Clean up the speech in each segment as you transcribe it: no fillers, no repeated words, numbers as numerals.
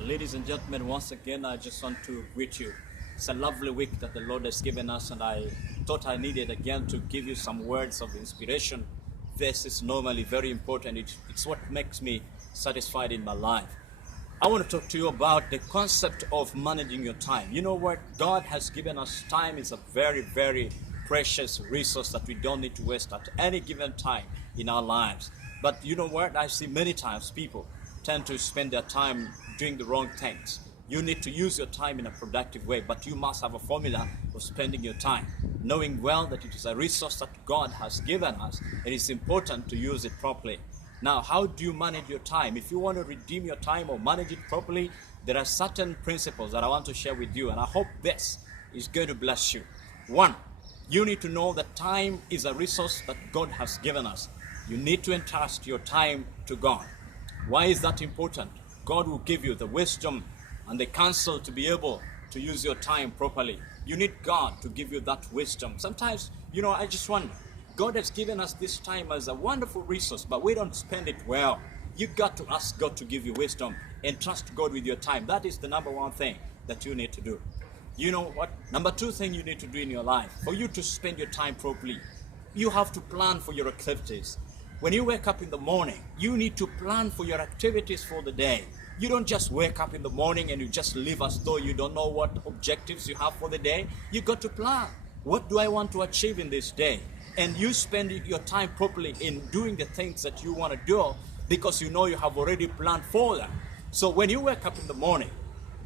Ladies and gentlemen, once again, I just want to greet you. It's a lovely week that the Lord has given us, and I thought I needed again to give you some words of inspiration. This is normally very important. It's what makes me satisfied in my life. I want to talk to you about the concept of managing your time. You know what? God has given us time. Is a very, very precious resource that we don't need to waste at any given time in our lives. But you know what? I see many times people tend to spend their time doing the wrong things. You need to use your time in a productive way, but you must have a formula for spending your time, knowing well that it is a resource that God has given us, and it's important to use it properly. Now, how do you manage your time? If you want to redeem your time or manage it properly, there are certain principles that I want to share with you, and I hope this is going to bless you. One, you need to know that time is a resource that God has given us. You need to entrust your time to God. Why is that important? God will give you the wisdom and the counsel to be able to use your time properly. You need God to give you that wisdom. Sometimes, I just wonder, God has given us this time as a wonderful resource, but we don't spend it well. You got to ask God to give you wisdom and trust God with your time. That is the number one thing that you need to do. You know what? Number two thing you need to do in your life, for you to spend your time properly, you have to plan for your activities. When you wake up in the morning, you need to plan for your activities for the day. You don't just wake up in the morning and you just live as though you don't know what objectives you have for the day. You got to plan. What do I want to achieve in this day? And you spend your time properly in doing the things that you want to do because you know you have already planned for them. So when you wake up in the morning,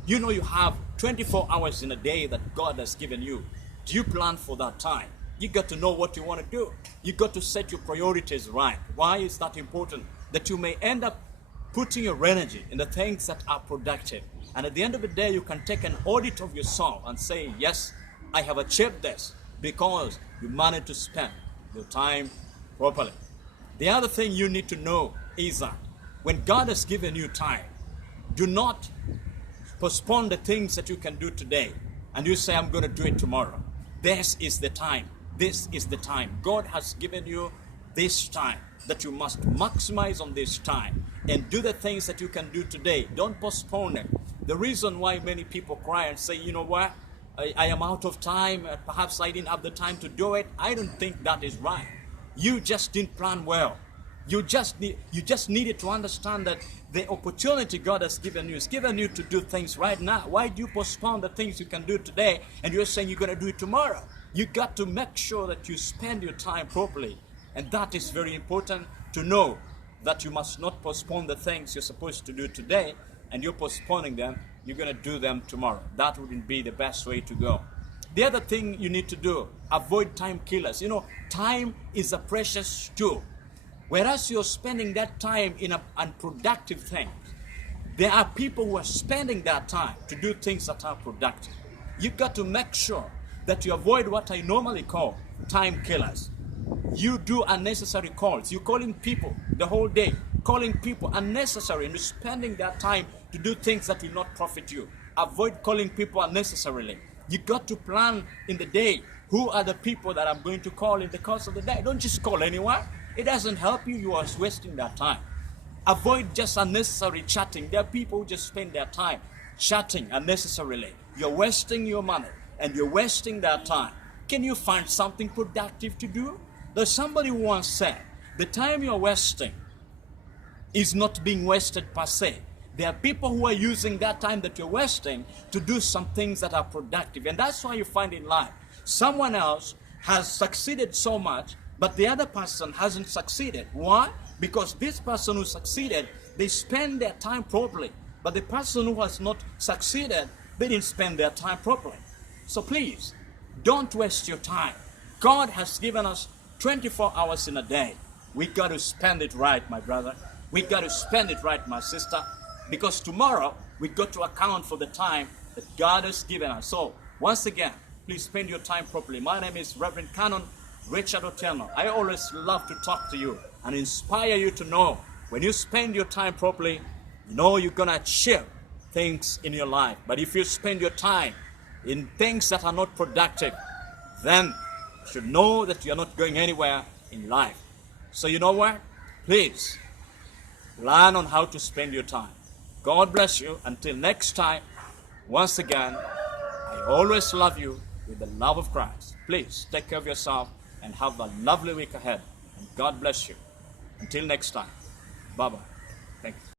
you know you have 24 hours in a day that God has given you. Do you plan for that time? You got to know what you want to do. You got to set your priorities right. Why is that important? That you may end up putting your energy in the things that are productive. And at the end of the day, you can take an audit of yourself and say, yes, I have achieved this because you managed to spend your time properly. The other thing you need to know is that when God has given you time, do not postpone the things that you can do today and you say, I'm going to do it tomorrow. This is the time. This is the time. God has given you this time that you must maximize on this time and do the things that you can do today. Don't postpone it. The reason why many people cry and say, you know what, I am out of time, perhaps I didn't have the time to do it. I don't think that is right. You just didn't plan well. You just needed to understand that the opportunity God has given you is given you to do things right now. Why do you postpone the things you can do today and you're saying you're going to do it tomorrow? You got to make sure that you spend your time properly. And that is very important to know, that you must not postpone the things you're supposed to do today and you're postponing them, you're going to do them tomorrow. That wouldn't be the best way to go. The other thing you need to do, avoid time killers. Time is a precious tool. Whereas you're spending that time in unproductive things, there are people who are spending that time to do things that are productive. You've got to make sure that you avoid what I normally call time killers. You do unnecessary calls. You're calling people the whole day, calling people unnecessary, and you're spending that time to do things that will not profit you. Avoid calling people unnecessarily. You got to plan in the day, who are the people that I'm going to call in the course of the day. Don't just call anyone. It doesn't help you. You are wasting that time. Avoid just unnecessary chatting. There are people who just spend their time chatting unnecessarily. You're wasting your money and you're wasting their time. Can you find something productive to do? There's somebody who once said, the time you're wasting is not being wasted per se. There are people who are using that time that you're wasting to do some things that are productive. And that's why you find in life, someone else has succeeded so much, but the other person hasn't succeeded. Why? Because this person who succeeded, they spend their time properly. But the person who has not succeeded, they didn't spend their time properly. So please, don't waste your time. God has given us 24 hours in a day. We got to spend it right, my brother. We got to spend it right, my sister. Because tomorrow, we got to account for the time that God has given us. So, once again, please spend your time properly. My name is Reverend Canon Richard Otieno. I always love to talk to you and inspire you to know when you spend your time properly, you know you're going to achieve things in your life. But if you spend your time in things that are not productive, then you should know that you're not going anywhere in life. So you know what? Please learn on how to spend your time. God bless you. Until next time, once again, I always love you with the love of Christ. Please take care of yourself and have a lovely week ahead. And God bless you. Until next time, bye-bye. Thank you.